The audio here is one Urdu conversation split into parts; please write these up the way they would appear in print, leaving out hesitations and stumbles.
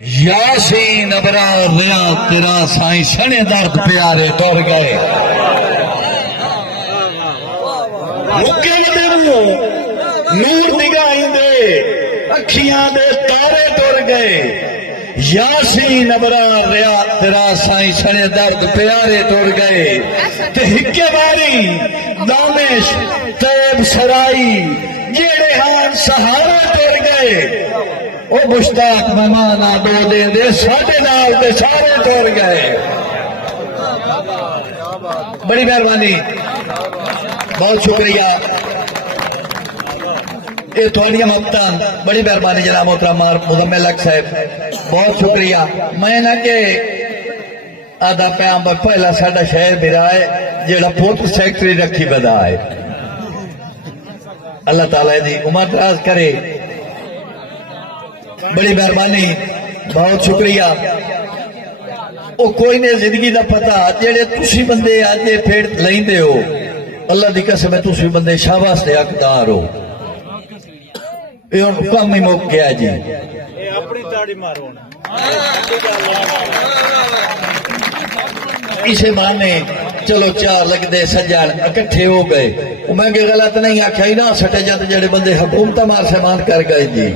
یاسین ابرار ریا تیرا سائیں سنے درد پیارے ٹر گئے مکے دے نور نگاہیں دے اکھیاں دے تارے ٹر گئے یاسین ابرار ریا تیرا سائیں سنے درد پیارے ٹر گئے تے ہکے باری دانش طیب سرائی جیڑے ہاں سہارے ٹر گئے او مشتاق مہمان دو دین دے ساڑھے نال دے سارے ٹر گئے بڑی مہربانی بہت شکریہ یہ تھوڑی مفتان بڑی مہربانی جناب محترم مزمل حق صاحب بہت شکریہ میں نہ کہ آدھا پیام پہلا ساڈا شہر میرا ہے جیڑا پوت سیکٹری رکھی بدا ہے اللہ تعالیٰ دی عمر دراز کرے بڑی مہربانی بہت شکریہ او کوئی نے زندگی دا پتا جیڑے تسی بندے آجے پھیڑ لائیں دے ہو اللہ دی قسم ہے تسی بندے شاباش دے حقدار ہو یہ ان کام ہی موقع گیا جی اپنی تاڑی مارو اسے مانے چلو چار لگ دے سجان اکٹھے ہو گئے میں کہ غلط نہیں آکھا ہی نہ سٹے جاتے جڑے بندے حکومت مار سے مان کر گئے جی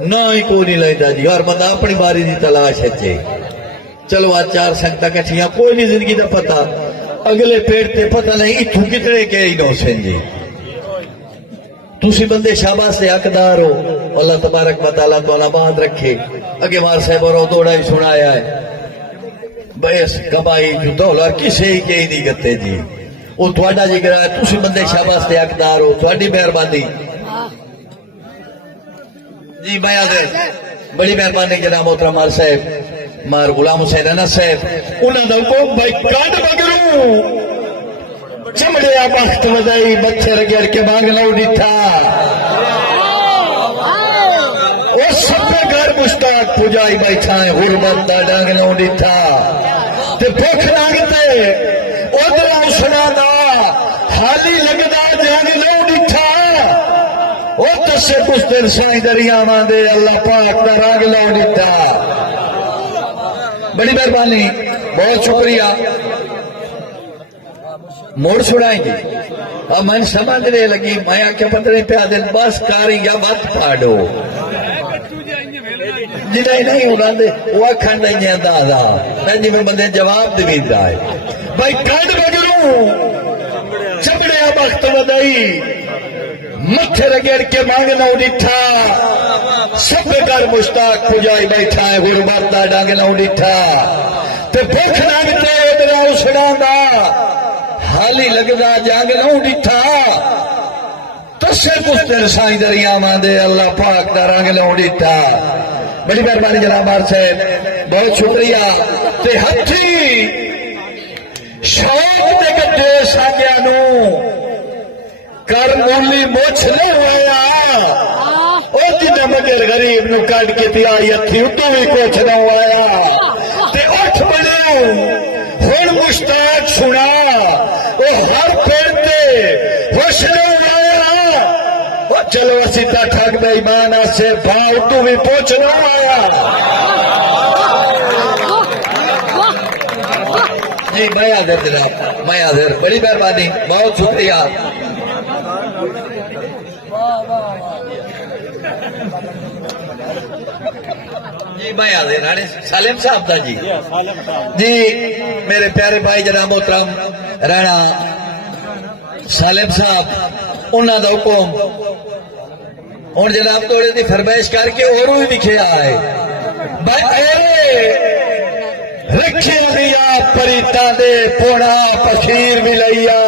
نہ ہی کوئی نہیں لیندہ جی اور بندہ اپنی باری دی تلاش ہے جی چلو آج چار سنگتا کٹھیاں کوئی نہیں زندگی دا پتا اگلے پیڑ تے پتہ نہیں اتھو کتنے کے ہی نو سن جی تُسی بندے شاباش سے حقدار ہو اللہ تبارک و تعالیٰ تو آباد رکھے اگے مار صاحب اور دوڑا ہی سنایا ہے بیس کبائی جو دولار کسے ہی کے ہی نہیں گتے جی وہ تھوڑا جی گرا ہے تُسی بندے شاباش سے حقدار ہو تھوڑی مہربانی جی بیا دے بڑی مہربانی جناب محترم مار صاحب مار غلام حسین انس صاحب انہاں دا کو بھائی کاٹ مگروں چمڑیا بخت وزائی مچھر گڑ کے مانگ لو ڈٹھا او سب گھر مشتاق پجائی بیٹھا ہے حرمت دا ڈانگ لو ڈٹھا تے بھوک لانگتے ادھر سنا دا حالی لگدا جانگ لو ڈٹھا او تسے پشتر سائیں دریا ماندے اللہ پاک دا رانگ لو ڈٹھا بڑی مہربانی بہت شکریہ موڑ چھڑائیں گی اور میں سمجھنے لگی میں آکے پترے پہ آدھے بس کاری یا بات پاڑو جنہیں نہیں ہونا دے وہ کھنڈ نہیں اندازہ میں جی میں بندے جواب دیوید رہا ہے بھائی کھنڈ بگروں چپڑے بخت ودائی متھے رگڑ کے مانگنا اڈیٹھا سب کر مشتاق پجائی بیٹھا ہے غربت دا ڈانگنا اڈیٹھا تے بھوک نانگتے ادھر اسڑاں دا حالی لگدا جاگ نہ ڈٹھا تسے پشتر سائیں دریا ماندے اللہ پاک دا رنگ نہ ڈٹھا بڑی مہربانی جناب مار صاحب بہت شکریہ تے ہتھی شوق دے گڈے ساگیا نو کر مولی موچھ لے ہویا او جنہ مگر غریب نو کڈ کے تی آئی ہتھی اتو بھی کچھ نہ ہویا تے اٹھ بڑھو ہن مشتاق سنا وہ ہر پیڑتے ہوشنے آیا وہ چلو اسی تا ٹھگ بے ایمان سے بھاؤ تو بھی پوچھنا آیا جی میں آدھر جناب میں آدھر بڑی مہربانی بہت شکریہ جی میں آدھر رانے سالم صاحب دا جی جی میرے پیارے بھائی جناب محترم رانا سالم صاحب انہاں دا حکم اور جناب توڑے دی فرمائش کر کے اور بھی دکھے آئے بھائی رکھے لیا پریتا دے پوڑا پخیر بھی لیا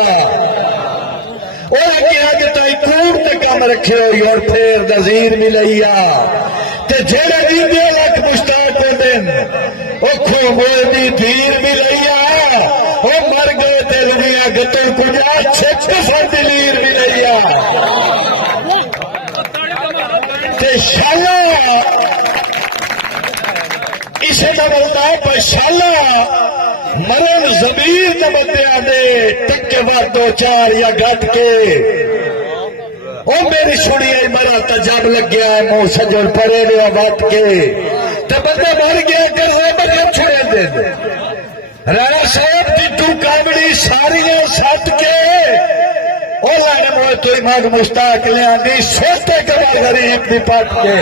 اور اگے آگے تائی کوڑ تے کام رکھے ہوئی اور پھر نظیر بھی لیا تے جیڑے دیدے لکھ مشتاق کو دن او کھو موڑ دی دیر بھی لیا او مر گئے دل دیا گتر کجا چھت سر دلیر بھی لیا تے شالا اسے نہ بولتا ہے پر شالا مرن زمیر نہ بندے آدھے ٹکے بار دو چار یا گھٹ کے او میری سڑی مرا تجاب لگ گیا ہے مو سجل پڑے لیا بات کے تے بندے مر گئے کرزے بڑے چھڑے دے رانا صاحب کی تو کامڑی ساریاں سٹ کے او لانے موئے تو امام مشتاق لے آنی سوتے کبھی غریب دی پٹ کے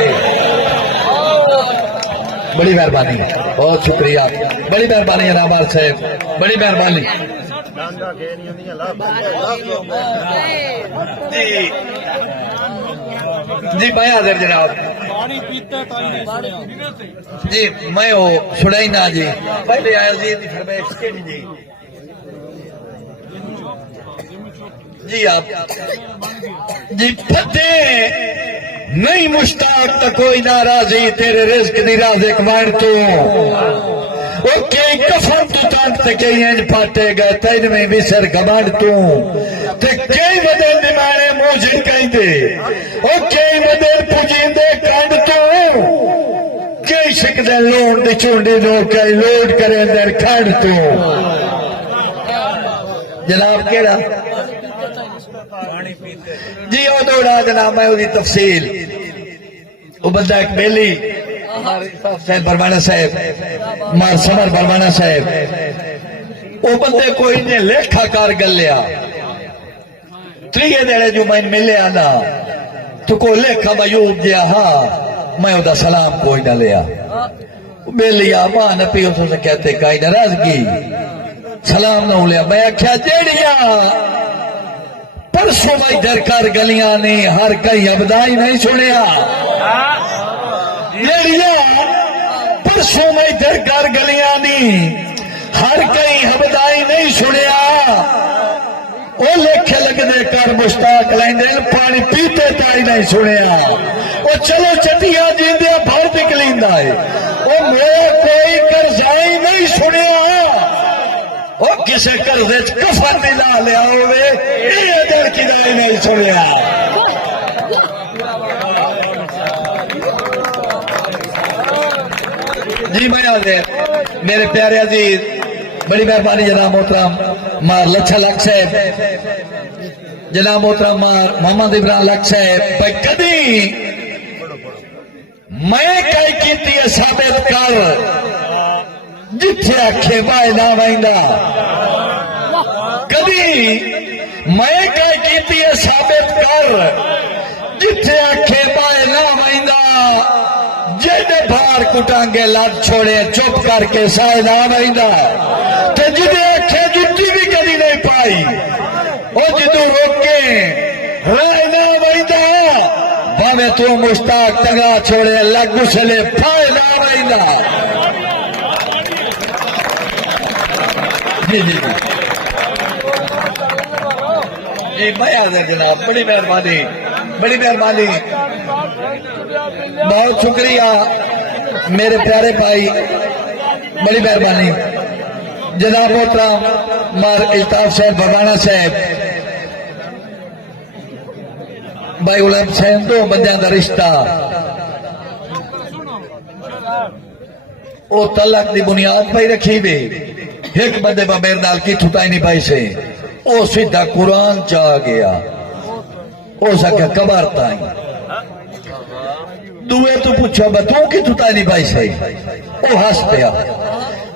بڑی مہربانی بہت شکریہ بڑی مہربانی جناب صاحب بڑی مہربانی جی میں حاضر جناب جی میں وہ سنائی نہ جی پہلے آیا جی فرمائش کے جی جی آپ جی پتے نہیں مشتاق تا کوئی ناراضی تیرے رزق دی رازق وان تو وہ کئی کفن تو تانک تے کئی انج پاٹے گئے تین میں بھی سر گباڑ تو تے کئی مدن دیمانے موجن کہیں دے وہ کئی مدن پوجین دے کانڈ تو کئی شکدے لوڑ دی چونڈی نو کئی لوڈ کریں در کانڈ تو جناب کیڑا جی وہ دوڑا جناب میں وہ تفصیل وہ بندہ ایک بیلی صاحب برمانہ صاحب مار سمر برمانہ صاحب وہ بندے کوئی نے لیکھا کار گل لیا تریے دیڑے جو میں ملے آنا تو کو لیکھا میوب دیا ہاں میں وہ دا سلام کوئی نہ لیا بیلی آبا نپی اسے سے کہتے کائی ناراضگی سلام نہ لیا میں کیا جیڑیا پرسوں میں درکار گلیاں نے ہر کئی ابدائی نہیں سنیا جیڑیا پرسوں میں درکار گلیاں نے ہر کئی ابدائی نہیں سنیا وہ لکھے لگ دے کر مشتاق لیندے پانی پیتے تائی نہیں سنیا وہ چلو چٹیا جیندے بھر نکلیندا ہے وہ میرا کوئی کرزائی نہیں سنیا وہ کسے کرزے کفن ملا لیا ہوئے یہ در کی دائی نہیں سنیا جی میں آدھے میرے پیارے عزیز بڑی مہربانی جناب محترم مار لچھا لکھ صاحب جناب محترم مار محمد عمران لکھ صاحب بھائی کبھی میں کئی کیتی ہے ثابت کر جتھے آکھے بائے نہ وائندہ کبھی میں کئی کیتی ہے ثابت کر جتھے آکھے بائے نہ وائندہ جیدے بھار کٹانگے لات چھوڑے چپ کر کے سائے نہ وائندہ تو جدے آکھے جتی بھی کبھی نہیں پائی وہ جدو روکے رائے نہ وائندہ باوے تو مشتاق تگا چھوڑے لگو سلے پھائے نہ وائندہ جی جی جی میں آدھے جناب بڑی مہربانی بڑی مہربانی بہت شکریہ میرے پیارے بھائی بڑی مہربانی جناب محترم مار الطاف صاحب برمانہ صاحب بھائی غلام صاحب دو بندیاں دا رشتہ وہ طلاق دی بنیاد پہ رکھی بھی ایک بندے با میرے نال کی تھوٹائی نہیں پائی سے وہ سیدھا قرآن چاہ گیا وہ سکھا کبار تائیں دوئے تو پوچھا بتوں کی تھوٹائی نہیں پائی سے وہ ہس پیا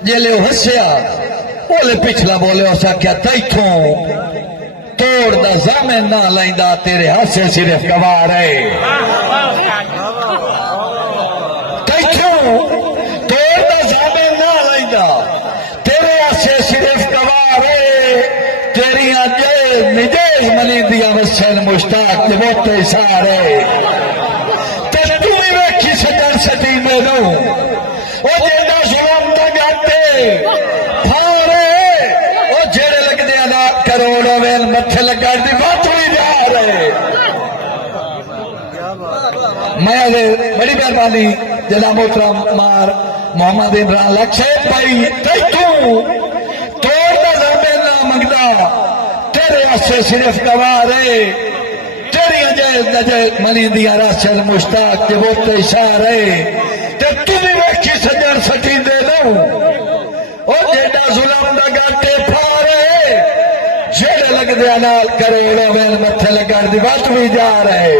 جیلے وہ ہسیا وہ لے پچھلا بولے وہ سکھا تیتھوں توڑ دا زامن نہ لائندہ تیرے ہاتھ سے صرف کبار ہے تیتھوں توڑ دا زامن نہ لائندہ صرف کبارے تیری آجے نجیز منی دیا مسل مشتاق کے وقت سارے تو تمہیں ویکھی سٹر سٹی میں دوں وہ جیڑا ظلم دا گاتے پھارے وہ جیڑے لگ دیا نا کروڑوں ویل متھے لگا دی بات ہوئی جا رہے میں بڑی مہربانی جناب محترم مار محمد عمران لکھ صاحب بھائی تیتوں تیرے آسے صرف گوارے تیری جائز نجائز منی دیا راسل مشتاق کے وقت اشارے تے تمہیں ویکھی سجر سٹی دے دو او جیڑا ظلم دا گاٹے پھارے جیڑے لگ دیا نال کروڑوں ویل متھے لگار دی بات بھی جا رہے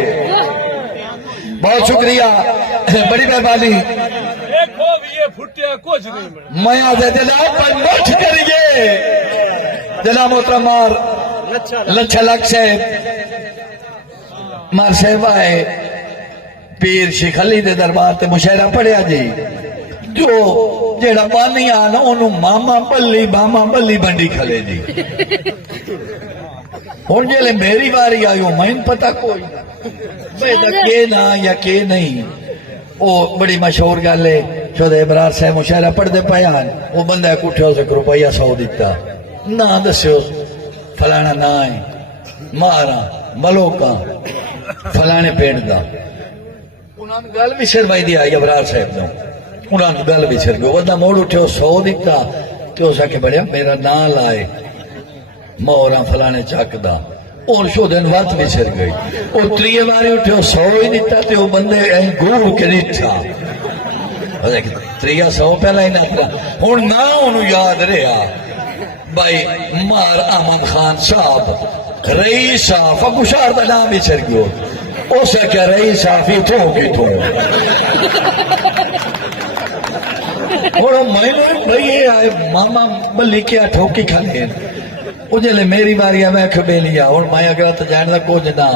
بہت شکریہ بڑی مہربانی بچے کچھ نہیں بنے میں آدھے جناب پر مٹھ کریے جناب محترم مار لچھا لکھ سے مار صاحب آئے پیر شیخ علی دے دربار تے مشاعرہ پڑھیا جی جو جیڑا پانی آنا انہوں ماما بلی بنڈی کھلے جی ہوں جیلے میری باری آئی ہوں میں پتا کوئی کہ نہ یا کہ نہیں وہ بڑی مشہور گل ہے شہدے ابرار صاحب مشاعرہ پڑھ دے پیان وہ بندہ کٹھے اسے روپیہ 100 دیتا نہ دسو فلانا نہ ہے مارا ملوکا فلانے پیٹ دا انہوں نے گل بھی سر بائی دی آئی ابرار صاحب نے انہوں نے گل بھی سر گئی بندہ موڑ اٹھے 100 دیتا تو اس کے بڑھیا میرا نام لائے مورا فلانے چک دا اور شو دن وقت بھی سر گئی اور 3 باری اٹھے 100 ہی دیتا تے وہ بندے این گوڑ کے نیٹھا 300 پہلا ہی نہ تھا ہوں نہ انہوں یاد رہا بھائی مار امن خان صاحب رئیس صاحب اگوشار دا نام بھی سر گئو اسے کیا رئیس صاحب ہی تھو کی تھو اور میں بھائی یہ آئے ماما بلی کیا ٹھوکی کھانے اجلے میری باری میں کھبے لیا اور میں اگر تو جاننا کچھ نہ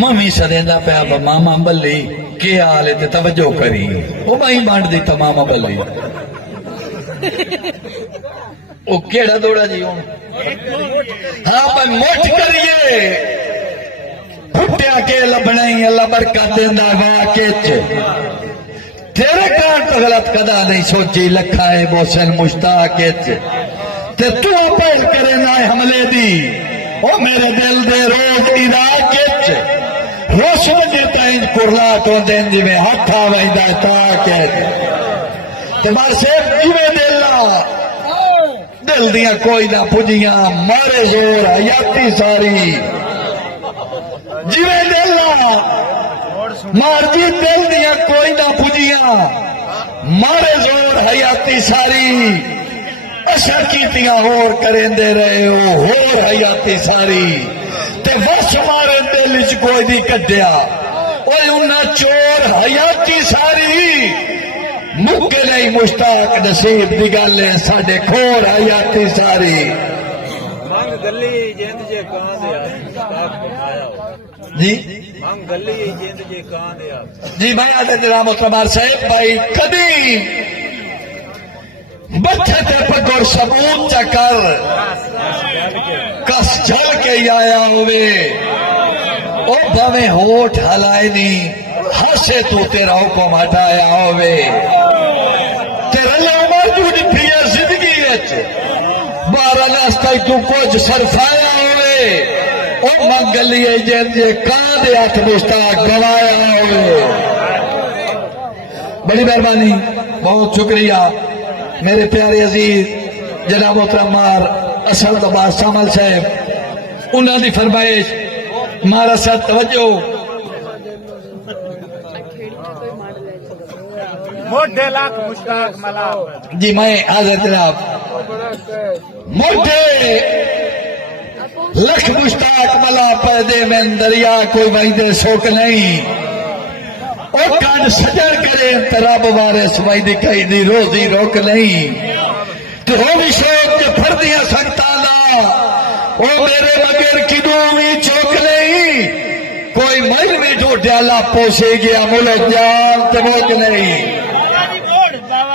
ممی سدیندا پیا ماما بلی کیا آلے تے توجہ کری وہ میں بانٹ دیتا ماما بلی وہ کیڑا دوڑا جی ہوں ہاں میں مٹھ کریے پھٹیا کے لبنائی اللہ برکت دیندا واقعچ تیرے کان تو غلط کدا نہیں سوچی لکھائے بوسن مشتاقچ تے تو اپیل کرے نہ حملے دی او میرے دل دے روز عراقچ روشن دیتا ان کرلا تو دین دی میں ہاتھ آوائدہ تاکت تے مار سیب جیوے دل دیا کوئی نہ پجیاں مارے زور حیاتی ساری جیوے دل مار جی دل دیا کوئی نہ پجیاں مارے زور حیاتی ساری اشا کیتیاں ہور کریں دے رہے ہو ہور حیاتی ساری تے وش مارے دل چ کوئی نہیں کڈیا اوے انہاں چور حیاتی ساری مکے نہیں مشتاق نصیب دی گل ہے ساڈے کھور حیاتی ساری مانگ گلی جیند جے کہاں دے مشتاق بنایا جی مانگ گلی جیند جے کہاں دے جی میں آدھے جناب محترم صاحب بھائی کدی بچے تے پگور ثبوت چکر کس جھل کے آیا ہوئے او بھویں ہوٹ ہلائے نہیں ہاسے تو تیرا حکم ہٹایا ہوئے تیرا عمر جو پیا زندگی اچ 12 ناستا تو کچھ صرفایا ہوئے او منگلی جن جے کان دے ہاتھ مشتاق گوایا ہوئے بڑی مہربانی بہت شکریہ میرے پیارے عزیز جناب محترم مار اسد عباس سامل صاحب انہوں دی فرمائش مارا ساتھ توجہ موٹے لاکھ مشتاق ملا جی میں حاضر جناب موٹے لکھ مشتاق ملا پیدے میں دریا کوئی وحیدے سوک نہیں او کانڈ سجر کرے تراب وارس وحیدی کئی دی روزی روک نہیں تو ہو بھی شوق کے پھردیاں سکتانا او میرے مگر کدومی چوک نہیں کوئی مل میں جو ڈالا پوسے گیا ملک جان تموک نہیں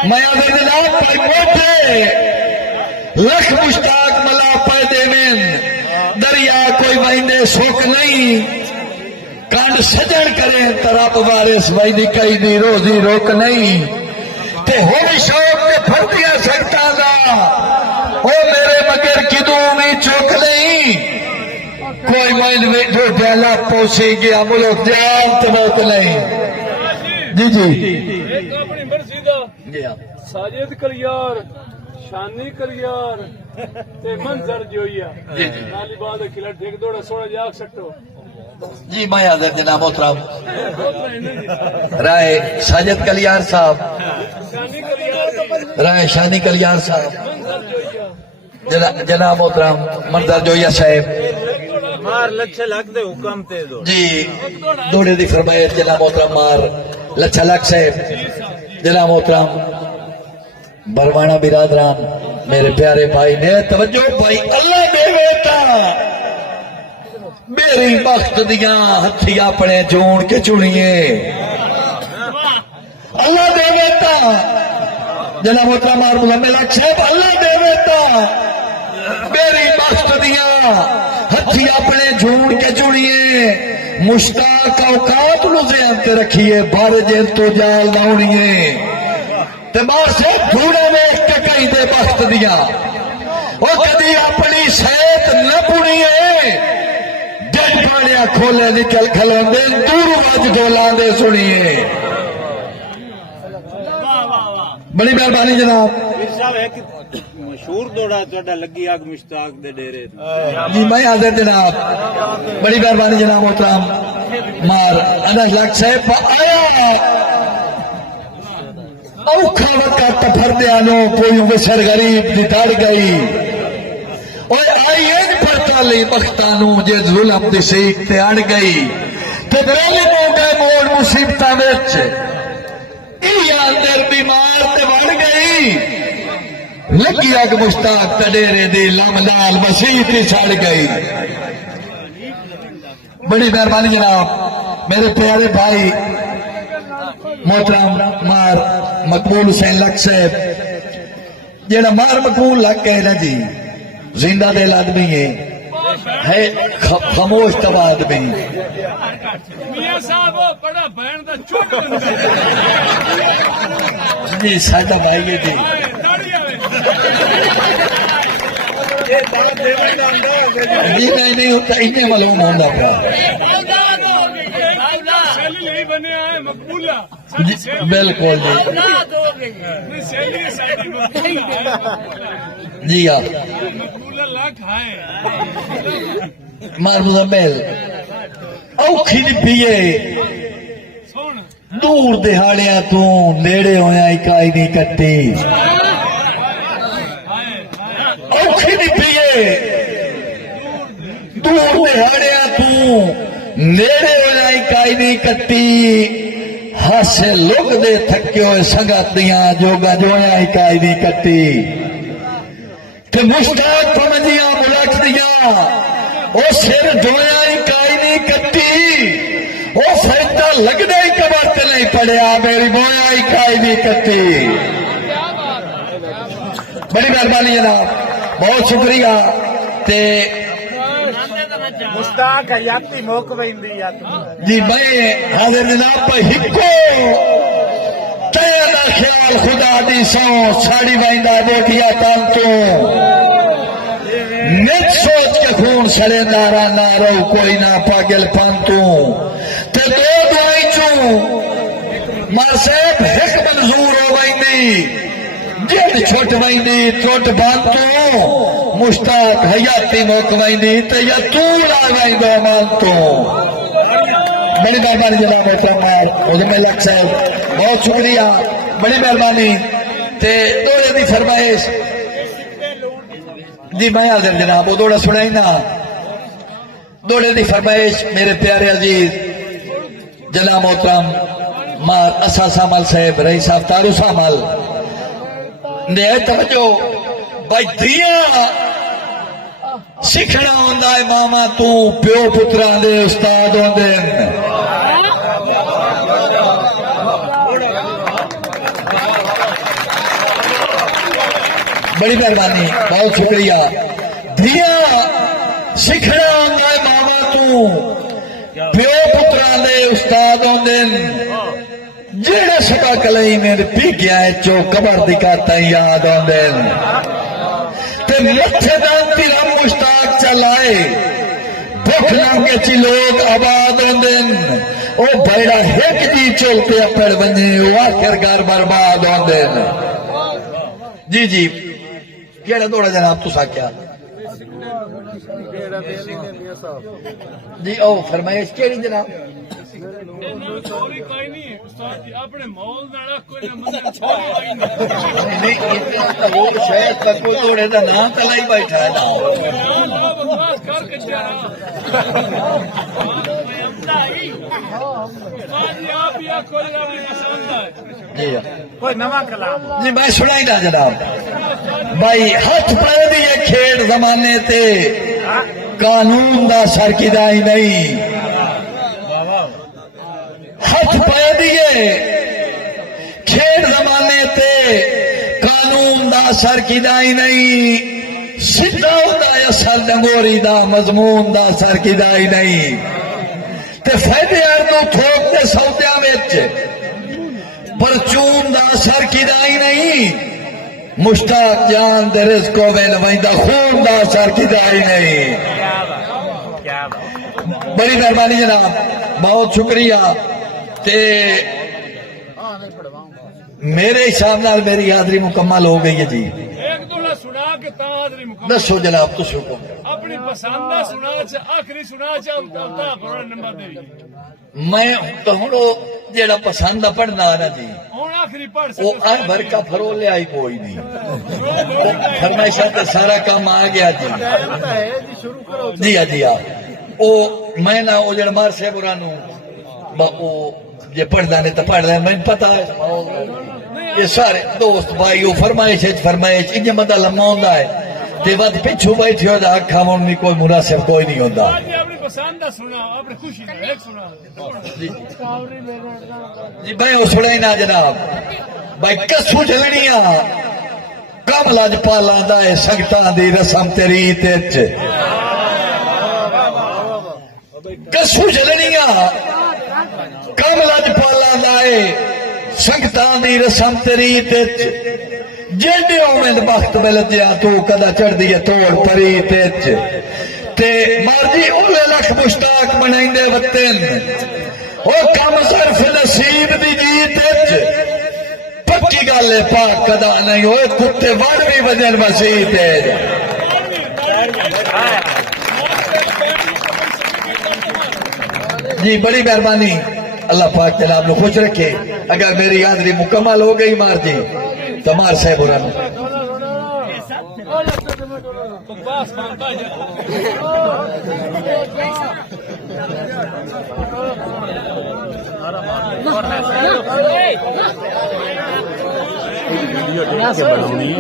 میں آدھے جناب پر موٹے لکھ مشتاق ملا پیدے میں دریا کوئی وحیدے سوک نہیں کانڈ سجن کریں تراب وارس وحیدی کئی دی روزی روک نہیں تے ہو بھی شوق کے پھردیاں سکتانا او میرے مگر کدومی چوک نہیں کوئی مائل میں جو ڈالا پوسی گیا ملک جان تموک نہیں جی جی ایک اپنی مرضی دا ساجد کریار شانی کریار تے منظر جویا نالی بعد کھلا ٹھیک دوڑا سوڑا جاگ سکتو جی میں حضرت جناب محترم رائے ساجد کلیار صاحب شانی کریار رائے شانی کلیار صاحب منظر جویا جناب محترم منظر جویا صاحب مار لچھے لگ دے حکم تے دو جی دوڑے دی فرمائش جناب محترم مار لچھا لک صاحب جناب محترم بروانا برادران میرے پیارے بھائی نے توجہ بھائی اللہ دے بیٹا میری بخت دیاں ہتھی اپنے جون کے چنیے اللہ دے بیٹا جناب محترم اور مزمل حق صاحب اللہ دے بیٹا میری بخت دیاں ہتھی اپنے جون کے چنیے مشتاق اوقات نو ذہن تے رکھیے بار جن تو جال لاؤنیے ماں سے دھوڑے میں کئی دے بخت دیا وہ کدی اپنی صحت نہ پڑیے جج پانیا کھولے نکل کھلوندے دور وج ڈولاندے سنیے بڑی مہربانی جناب مشہور دوڑا تھوڑا لگی آگ مشتاق دے ڈیرے جی میں حاضر جناب بڑی مہربانی جناب محترم مار انس لک صاحب آیا اوکھا وقت پھردیا نو کوئی بسر غریب دی دڑ گئی اور آئی ایج پڑتا لی بختانو جے ظلم دی سیک تے اڑ گئی تے پہلے نو گئے موڑ مصیبتاں وچ ای اندر بیمار تے وڑ گئی لگی اگ مشتاق تے ڈیرے دی لم لال مسیح تے سڑ گئی بڑی مہربانی جناب میرے پیارے بھائی محترم مار مقبول حسین لک صاحب جیڑا مار مقبول لگ گئے نا جی زندہ دل آدمی ہے خاموش تب آدمی میاں صاحب وہ بڑا بہن دا چوٹ جی ساڈا بھائی ہے جی جی نہیں ہوتا اتنے معلوم ہوتا پیا بالکل جی ہاں مار مزمل اوکھی نہیں پیے دور دہاڑیاں تو نیڑے ہویا اکائی نہیں کٹی اوکھی نہیں پیے دور دہاڑیاں تو نیڑے ہویا اکائی نہیں کٹی ہاسے لوگ دے تھکے ہوئے سنگت دیاں جوگا جویا اکائی نہیں کٹی تے مشتاق پمجیاں ملک دیاں او سر جویا اکائی نہیں کٹی او سجدہ لگنے ہی کبر تے نہیں پڑیا میری بویا اکائی نہیں کٹی بڑی مہربانی جناب بہت شکریہ تے مشتاق یاتی موک ویندی جی میں حاضر جناب پہ ہکو تیرا خیال خدا دی سو ساڑی وائندہ دیکھیا تانتو نیت سوچ کے خون سڑے نارا نہ رو کوئی نہ پاگل پانتو تے دو دعائی چوں ماں صاحب حق منظور ہو وائندی جن چھوٹ وائندی چھوٹ بانتو مشتاق حیاتی موک وائندی تے یا تولا وائندو مانتو بڑی مہربانی جناب محترم مزمل حق صاحب بہت شکریہ بڑی مہربانی تے دوڑے دی فرمائش جی میں حاضر جناب وہ دوڑا سنائی نا دوڑے دی فرمائش میرے پیارے عزیز جناب محترم مار اسا سامل صاحب رئی صاحب تارو سامل نے توجہ بھائی دیا سکھنا ہوندا ہے ماما تو پیو پتران دے استاد ہوندے بڑی مہربانی بہت شکریہ دیا سکھنا ہوندا ہے ماما تو پیو پتران دے استاد ہوندے جیڑا سکا کلئی میرے پی گیا ہے چو قبر دکھاتا یاد ہوندے تے مٹھے دان تیرا مشتاق چلائے بھوک لانگے چی لوگ آباد ہوندن او بھائڑا ہیک جی چلتے اپڑ بنے او آخر گھر برباد ہوندن جی جی کیڑا دوڑا جناب تو سا کیا جی او فرمائش کیڑی جناب اپنے مول نہ کوئی نہ چھوڑی نہیں اتنا تو وہ شاید تک کوئی توڑے دا نام تلائی بیٹھا ہے نا جی آپ ہی آپ کو اپنی پسند ہے جی کوئی نواں کلام جی میں سنا ہی نہ جناب بھائی ہاتھ پہ دیے کھیڑ زمانے تے قانون دا سر کدائی نہیں ہاتھ پہ دیے کھیڑ زمانے تے قانون دا سر کدائی نہیں سیدھا ہوتا ہے اصل ڈنگوری دا مضمون دا سر کدائی نہیں تے فائدے اردو تھوک دے سودیاں وچ پرچون دا سر کدائی نہیں مشتاق جان دے رزق میں نوائندہ خون دا سر کدائی نہیں بڑی مہربانی جناب بہت شکریہ تے میرے حساب نال میری حاضری مکمل ہو گئی ہے جی ایک دولا سنا کے تا حاضری مکمل دسو جناب تو شکو اپنی پسند دا سنا آخری سنا چاہتا کروڑ نمبر دے میں تو ہوں جیڑا پسند پڑھنا نا جی ہوں آخری پڑھ وہ آئے بھر کا پھرو لے آئی کوئی نہیں فرمائشہ تے سارا کام آ گیا جی جی ہاں جی ہاں وہ میں نہ وہ جڑا مار سے برانو وہ جے پڑھدا نے تو پڑھ لے میں پتہ ہے یہ سارے دوست بھائی وہ فرمائش انج مدہ لمحہ ہوندا ہے تے ود پچھو بیٹھے ہو دا اکھا مون نہیں کوئی مناسب کوئی نہیں ہوندا اپنی پسند دا سنا اپنی خوشی دا ایک سنا جی میں وہ سنا ہی نہ جناب بھائی کسو جھلنیاں کم لج پالاں دا ہے سگتاں دی رسم تے ریت وچ کسو جھلنیاں کم لج پالاں دا ہے سگتاں دی رسم تے ریت وچ جیڑے اومن وقت مل جیا تو کدا چڑھ دیا توڑ پری تے مارجی اولے لکھ مشتاق بنائیں وطن او کم صرف نصیب دی جیت پکی گل ہے پاک کدا نہیں ہوئے کتے وڑ بھی وجن مسیح جی بڑی مہربانی اللہ پاک جناب نو خوش رکھے اگر میری حاضری مکمل ہو گئی مار جی تو مار صاحب رہا بناونی